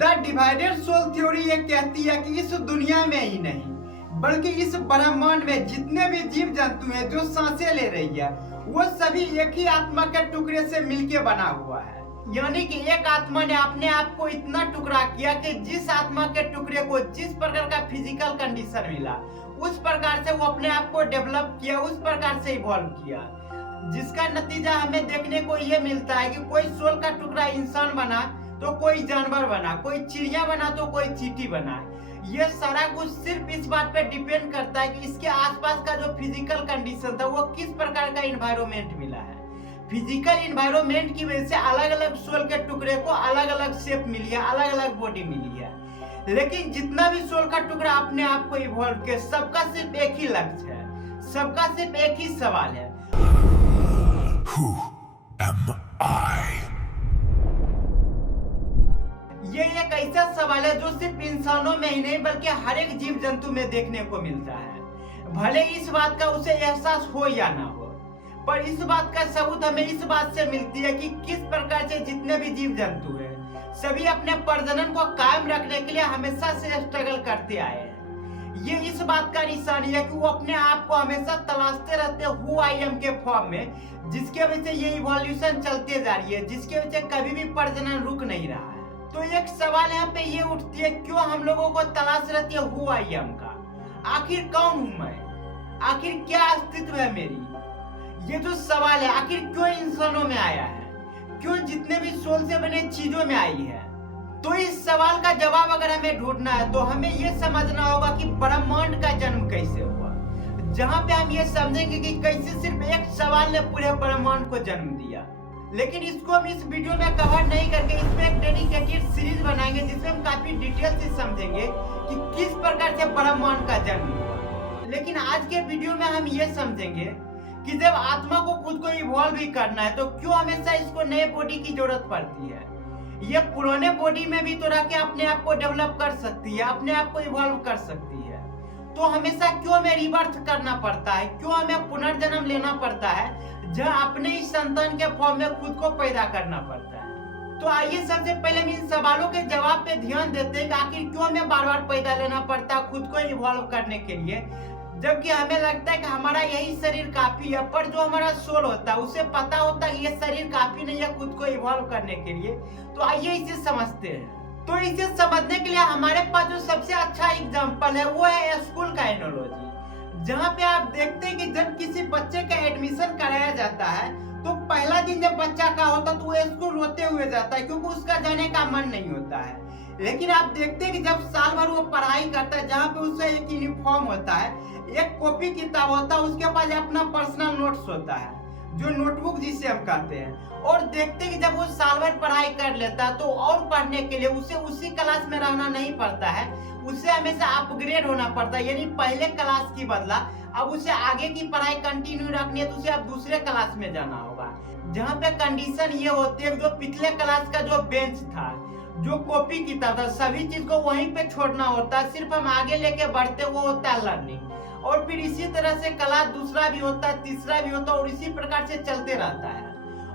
The divided soul theory ये कहती है कि इस दुनिया में ही नहीं बल्कि इस ब्रह्मांड में जितने भी जीव जंतु हैं जो सांसें ले रही है वो सभी एक ही आत्मा के टुकड़े से मिलके बना हुआ है। यानी कि एक आत्मा ने अपने आप को इतना टुकड़ा किया कि जिस आत्मा के टुकड़े को जिस प्रकार का फिजिकल कंडीशन मिला उस प्रकार से वो अपने आप को डेवलप किया, उस प्रकार से इवॉल्व किया, जिसका नतीजा हमें देखने को ये मिलता है कि कोई सोल का टुकड़ा इंसान बना तो कोई जानवर बना, कोई चिड़िया बना तो कोई चींटी बना। ये सारा कुछ सिर्फ इस बात पे डिपेंड करता है कि इसके आसपास का जो फिजिकल कंडीशन था वो किस प्रकार का एनवायरनमेंट मिला है। फिजिकल एनवायरनमेंट की वजह से अलग अलग सोल के टुकड़े को अलग अलग शेप मिली है, अलग अलग बॉडी मिली है, लेकिन जितना भी सोल का टुकड़ा अपने आप को इवॉल्व किया सबका सिर्फ एक ही लक्ष्य है, सबका सिर्फ एक ही सवाल है, Who am I? ये एक ऐसा सवाल है जो सिर्फ इंसानों में ही नहीं बल्कि हर एक जीव जंतु में देखने को मिलता है। भले इस बात का उसे एहसास हो या ना हो, पर इस बात का सबूत हमें इस बात से मिलती है कि किस प्रकार से जितने भी जीव जंतु हैं सभी अपने प्रजनन को कायम रखने के लिए हमेशा से स्ट्रगल करते आए हैं। ये इस बात का निशानी है कि वो अपने आप को हमेशा तलाशते रहते हैं हु आई एम के फॉर्म में, जिसके वजह से ये इवोल्यूशन चलते जा रही है, जिसके वजह से कभी भी प्रजनन रुक नहीं रहा है। तो एक सवाल यहाँ पे ये उठती है, क्यों हम लोगों को तलाश रहती है हु आई एम का? आखिर कौन हूँ मैं? आखिर क्या अस्तित्व है मेरी? ये जो सवाल है आखिर क्यों इंसानों में आया है, क्यों जितने भी सोल से बने चीजों में आई है? तो इस सवाल का जवाब अगर हमें ढूंढना है तो हमें ये समझना होगा कि ब्रह्मांड का जन्म कैसे हुआ, जहाँ पे हम ये समझेंगे कि कैसे सिर्फ एक सवाल ने पूरे ब्रह्मांड को जन्म दिया। लेकिन इसको हम इस वीडियो में कवर नहीं करके इसमें एक डेडिकेटेड सीरीज बनाएंगे जिसमें हम काफी डिटेल से समझेंगे कि किस प्रकार से ब्रह्मांड का जन्म हुआ। लेकिन आज के वीडियो में हम ये समझेंगे कि जब आत्मा को खुद को इवॉल्व भी करना है तो क्यों हमेशा इसको नए बॉडी की जरूरत पड़ती है। ये पुराने बॉडी में भी तो रह के अपने आप को डेवलप कर सकती है, अपने आप को इवॉल्व कर सकती है। तो हमेशा क्यों हमें रिबर्थ करना पड़ता है, क्यों हमें पुनर्जन्म लेना पड़ता है, जहाँ अपने ही संतान के फॉर्म में खुद को पैदा करना पड़ता है। तो आइए सबसे पहले हम इन सवालों के जवाब पे ध्यान देते हैं कि आखिर क्यों हमें बार बार पैदा लेना पड़ता है खुद को इवॉल्व करने के लिए, जबकि हमें लगता है कि हमारा यही शरीर काफी है। पर जो हमारा सोल होता है उसे पता होता है ये शरीर काफी नहीं है खुद को इवॉल्व करने के लिए। तो आइए इसे समझते हैं। तो इसे समझने के लिए हमारे पास जो सबसे अच्छा एग्जाम्पल है वो है स्कूल का एनोलॉजी, जहाँ पे आप देखते हैं कि जब किसी बच्चे का एडमिशन कराया जाता है तो पहला दिन जब बच्चा का होता तो वो स्कूल रोते हुए जाता है क्योंकि उसका जाने का मन नहीं होता है। लेकिन आप देखते हैं कि जब साल भर वो पढ़ाई करता है, जहाँ पे उसका एक यूनिफॉर्म होता है, एक कॉपी किताब होता है, उसके पास अपना पर्सनल नोट्स होता है जो नोटबुक जिसे हम कहते हैं, और देखते हैं कि जब वो साल भर पढ़ाई कर लेता है तो और पढ़ने के लिए उसे उसी क्लास में रहना नहीं पड़ता है, उसे हमेशा अपग्रेड होना पड़ता है। यानी पहले क्लास की बदला अब उसे आगे की पढ़ाई कंटिन्यू रखनी है तो उसे अब दूसरे क्लास में जाना होगा, जहाँ पे कंडीशन ये होती है जो पिछले क्लास का जो बेंच था, जो कॉपी किताब था, सभी चीज को वहीं पे छोड़ना होता है, सिर्फ हम आगे लेके बढ़ते वो होता है लर्निंग। और फिर इसी तरह से क्लास दूसरा भी होता है, तीसरा भी होता है, और इसी प्रकार से चलते रहता है।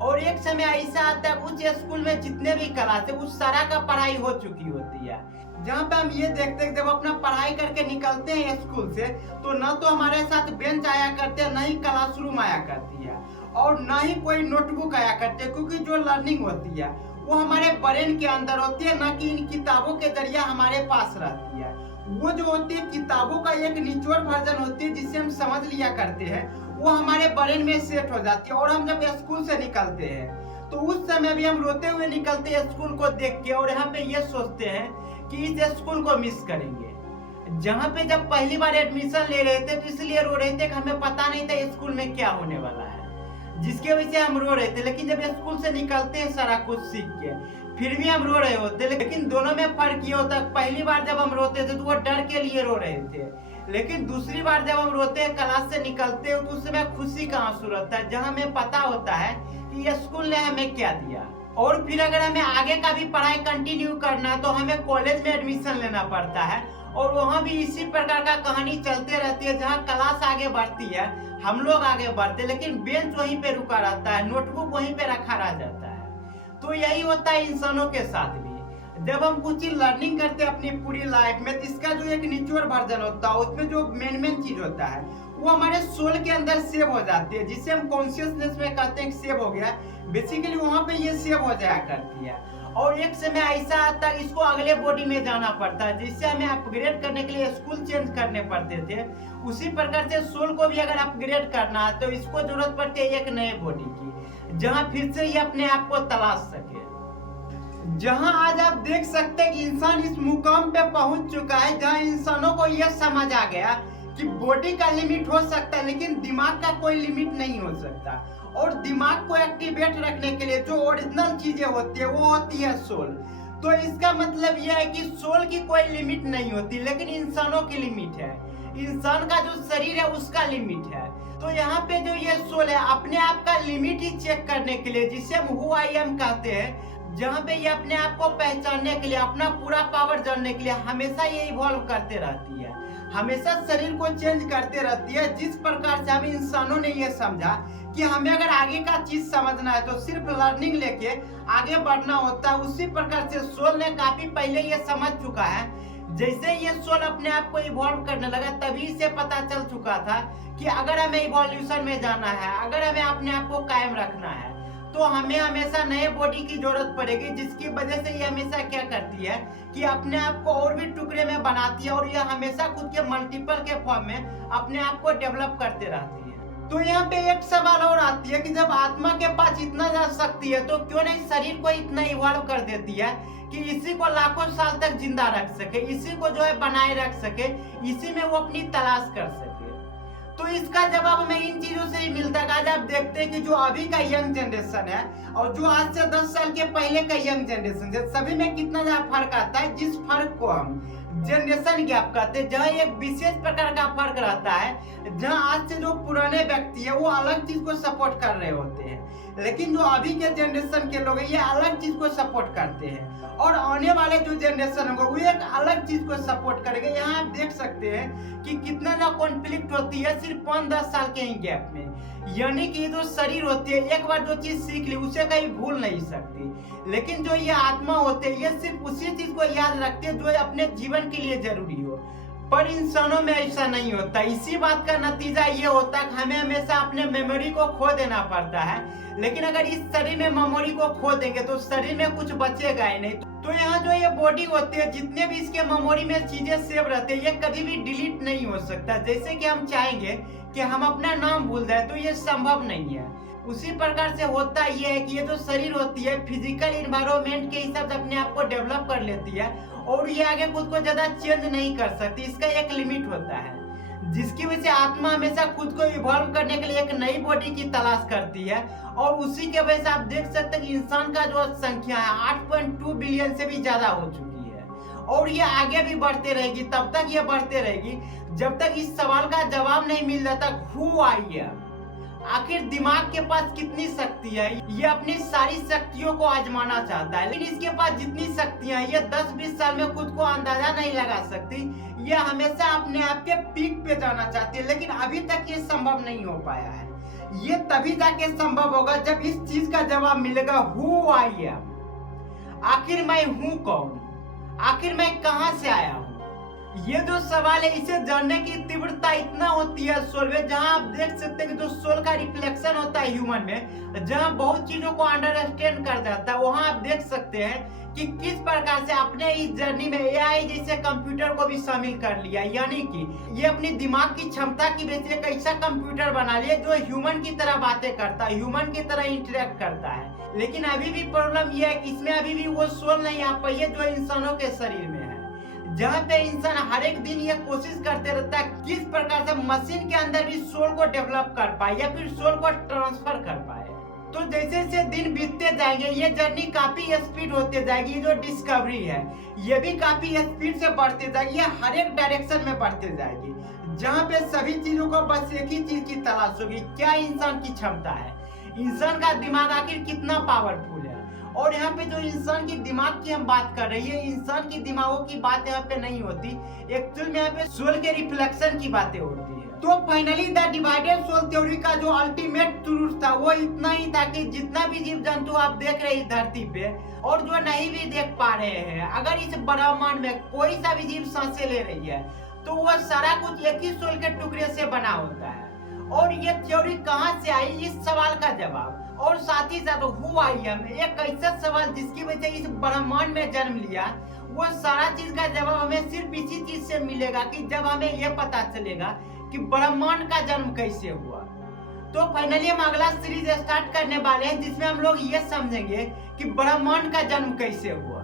और एक समय ऐसा आता है उस स्कूल में जितने भी क्लास है उस सारा का पढ़ाई हो चुकी होती है, जहाँ पे हम ये देखते हैं जब अपना पढ़ाई करके निकलते हैं स्कूल से तो न तो हमारे साथ बेंच आया करते हैं, न ही क्लासरूम आया करती है, और न ही कोई नोटबुक आया करते हैं, क्योंकि जो लर्निंग होती है वो हमारे ब्रेन के अंदर होती है, न कि इन किताबों के जरिए हमारे पास रहती है। वो जो होती है किताबों का एक निचोड़ वर्जन होती है जिसे हम समझ लिया करते हैं, वो हमारे ब्रेन में सेट हो जाती है। और हम जब स्कूल से निकलते हैं तो उस समय भी हम रोते हुए निकलते हैं स्कूल को देख के, और यहाँ पे ये सोचते हैं कि इस स्कूल को मिस करेंगे। जहाँ पे जब पहली बार एडमिशन ले रहे थे तो इसलिए रो रहे थे कि हमें पता नहीं था स्कूल में क्या होने वाला है, जिसके वजह से हम रो रहे थे। लेकिन जब स्कूल से निकलते हैं सारा कुछ सीख के फिर भी हम रो रहे होते, लेकिन दोनों में फर्क ये होता है, पहली बार जब हम रोते थे तो वो डर के लिए रो रहे थे, लेकिन दूसरी बार जब हम रोते हैं क्लास से निकलते हैं तो उस समय खुशी का आंसू रहता है, जहाँ हमें पता होता है कि ये स्कूल ने हमें क्या दिया। और फिर अगर हमें आगे का भी पढ़ाई कंटिन्यू करना है तो हमें कॉलेज में एडमिशन लेना पड़ता है, और वहाँ भी इसी प्रकार का कहानी चलते रहती है, जहाँ क्लास आगे बढ़ती है, हम लोग आगे बढ़ते, लेकिन बेंच वहीं पे रुका रहता है, नोटबुक वहीं पे रखा रह जाता है। तो यही होता है इंसानों के साथ भी, जब हम कुछ चीज लर्निंग करते हैं अपनी पूरी लाइफ में, तो इसका जो एक निचोड़ वर्जन होता है, उसमें जो मेन चीज होता है वो हमारे सोल के अंदर सेव हो जाती है, जिसे हम कॉन्शियसनेस में कहते हैं सेव हो गया। बेसिकली वहां पे ये सेव हो जाया करती है, और एक समय ऐसा आता है इसको अगले बॉडी में जाना पड़ता है, जिससे हमें अपग्रेड करने के लिए स्कूल चेंज करने पड़ते थे। उसी प्रकार से सोल को भी अगर अपग्रेड करना है तो इसको जरूरत पड़ती है एक नए बॉडी की, जहां फिर से ये अपने आप को तलाश सके। जहां आज आप देख सकते हैं कि इंसान इस मुकाम पे पहुंच चुका है जहां इंसानों को यह समझ आ गया कि बॉडी का लिमिट हो सकता है लेकिन दिमाग का कोई लिमिट नहीं हो सकता। और दिमाग को एक्टिवेट रखने के लिए जो ओरिजिनल चीजें होती है वो होती है सोल। तो इसका मतलब यह है कि सोल की कोई लिमिट नहीं होती, लेकिन इंसानों की लिमिट है। इंसान का जो शरीर है उसका लिमिट है। तो यहाँ पे जो ये सोल है अपने आप का लिमिट ही चेक करने के लिए, जिसे हम हु आई एम कहते हैं, जहाँ पे ये अपने आप को पहचानने के लिए, अपना पूरा पावर जानने के लिए हमेशा ये इवॉल्व करते रहती है, हमेशा शरीर को चेंज करते रहती है। जिस प्रकार से हम इंसानों ने ये समझा कि हमें अगर आगे का चीज समझना है तो सिर्फ लर्निंग लेके आगे बढ़ना होता है, उसी प्रकार से सोल ने काफी पहले ये समझ चुका है। जैसे ये सोल अपने आप को इवॉल्व करने लगा तभी से पता चल चुका था कि अगर हमें इवोल्यूशन में जाना है, अगर हमें अपने आप को कायम रखना है, तो हमें हमेशा नए बॉडी की जरूरत पड़ेगी, जिसकी वजह से ये हमेशा क्या करती है कि अपने आप को और भी टुकड़े में बनाती है, और ये हमेशा खुद के मल्टीपल के फॉर्म में अपने आप को डेवलप करते रहती है। तो यहाँ पे एक सवाल और आती है कि जब आत्मा के पास इतना ज्यादा शक्ति है तो क्यों नहीं शरीर को इतना इवॉल्व कर देती है कि इसी को लाखों साल तक जिंदा रख सके, इसी को जो है बनाए रख सके, इसी में वो अपनी तलाश कर सके। तो इसका जवाब हमें इन चीजों से ही मिलता है। आज आप देखते हैं कि जो अभी का यंग जनरेशन है और जो आज से 10 साल के पहले का यंग जनरेशन है, सभी में कितना ज्यादा फर्क आता है, जिस फर्क को हम जनरेशन गैप कहते हैं, जहाँ एक विशेष प्रकार का फर्क रहता है, जहाँ आज से जो पुराने व्यक्ति है वो अलग चीज को सपोर्ट कर रहे होते हैं, लेकिन जो अभी के जनरेशन के लोग हैं ये अलग चीज को सपोर्ट करते हैं, और आने वाले जो जनरेशन होगा वो एक अलग चीज को सपोर्ट करेंगे। यहाँ आप देख सकते हैं कि कितना ज्यादा कॉन्फ्लिक्ट होती है सिर्फ 5-10 साल के ही गैप में। यानी कि जो शरीर होती है एक बार जो चीज सीख ली उसे कहीं भूल नहीं सकती, लेकिन जो ये आत्मा होते हैं ये सिर्फ उसी चीज को याद रखते हैं जो अपने जीवन के लिए जरूरी हो। पर इंसानों में ऐसा नहीं होता। इसी बात का नतीजा ये होता है कि हमें हमेशा अपने मेमोरी को खो देना पड़ता है, लेकिन अगर इस शरीर में मेमोरी को खो देंगे तो शरीर में कुछ बचेगा ही नहीं। तो यहाँ जो ये बॉडी होती है, जितने भी इसके मेमोरी में चीजें सेव रहते हैं, ये कभी भी डिलीट नहीं हो सकता। जैसे कि हम चाहेंगे कि हम अपना नाम भूल जाए तो ये संभव नहीं है। उसी प्रकार से होता ये है कि ये जो शरीर होती है फिजिकल इन्वायरमेंट के हिसाब से अपने आप को डेवलप कर लेती है, और ये आगे खुद को ज्यादा चेंज नहीं कर सकती। इसका एक लिमिट होता है, जिसकी वजह से आत्मा हमेशा खुद को इवॉल्व करने के लिए एक नई बॉडी की तलाश करती है। और उसी के वजह से आप देख सकते हैं कि इंसान का जो संख्या है 8.2 बिलियन से भी ज्यादा हो चुकी है, और ये आगे भी बढ़ते रहेगी। तब तक ये बढ़ते रहेगी जब तक इस सवाल का जवाब नहीं मिल जाता, हु आई एम। आखिर दिमाग के पास कितनी शक्ति है, ये अपनी सारी शक्तियों को आजमाना चाहता है, लेकिन इसके पास जितनी शक्तियां हैं ये 10-20 साल में खुद को अंदाजा नहीं लगा सकती। ये हमेशा अपने आप के पीक पे जाना चाहती है, लेकिन अभी तक ये संभव नहीं हो पाया है। ये तभी जाके संभव होगा जब इस चीज का जवाब मिलेगा, हु आई एम। आखिर मैं हूँ कौन, आखिर मैं कहाँ से आया हूँ। ये जो सवाल है इसे जानने की तीव्रता इतना होती है सोल में, जहां आप देख सकते हैं कि जो सोल का रिफ्लेक्शन होता है ह्यूमन में, जहां बहुत चीजों को अंडरस्टैंड कर जाता है, वहां आप देख सकते हैं कि किस प्रकार से अपने इस जर्नी में एआई जैसे कंप्यूटर को भी शामिल कर लिया। यानी कि ये अपनी दिमाग की क्षमता की वजह से एक ऐसा कंप्यूटर बना लिया जो ह्यूमन की तरह बातें करता है, ह्यूमन की तरह इंटरेक्ट करता है। लेकिन अभी भी प्रॉब्लम यह है कि इसमें अभी भी वो सोल नहीं आ पाई है जो इंसानों के शरीर में है, जहाँ पे इंसान हर एक दिन ये कोशिश करते रहता है किस प्रकार से मशीन के अंदर भी सोल को डेवलप कर पाए या फिर सोल को ट्रांसफर कर पाए। तो जैसे जैसे दिन बीतते जाएंगे ये जर्नी काफी स्पीड होते जाएगी। ये जो डिस्कवरी है ये भी काफी स्पीड से बढ़ते जाएगी, ये हर एक डायरेक्शन में बढ़ते जाएगी, जहाँ पे सभी चीजों को बस एक ही चीज की तलाश होगी, क्या इंसान की क्षमता है, इंसान का दिमाग आखिर कितना पावरफुल है। और यहाँ पे जो इंसान की दिमाग की हम बात कर रहे हैं, इंसान की दिमागों की बात यहाँ पे नहीं होती, एक्चुअल में यहाँ पे सोल के रिफ्लेक्शन की बातें होती है। तो finally the divided soul theory का जो अल्टीमेट ट्रूथ था वो इतना ही था कि जितना भी जीव जंतु आप देख रहे हैं धरती पे और जो नहीं भी देख पा रहे हैं, अगर इस ब्रह्मांड में कोई सा भी जीव सांसें ले रही है तो वह सारा कुछ एक ही सोल के टुकड़े से बना होता है। और ये थ्योरी कहाँ से आई, इस सवाल का जवाब और साथ ही साथ हु आई एम, एक ऐसा सवाल जिसकी वजह से इस ब्रह्मांड में जन्म लिया, वो सारा चीज का जवाब हमें सिर्फ इसी चीज से मिलेगा कि जब हमें ये पता चलेगा कि ब्रह्मांड का जन्म कैसे हुआ। तो फाइनली हम अगला सीरीज स्टार्ट करने वाले हैं जिसमें हम लोग ये समझेंगे कि ब्रह्मांड का जन्म कैसे हुआ।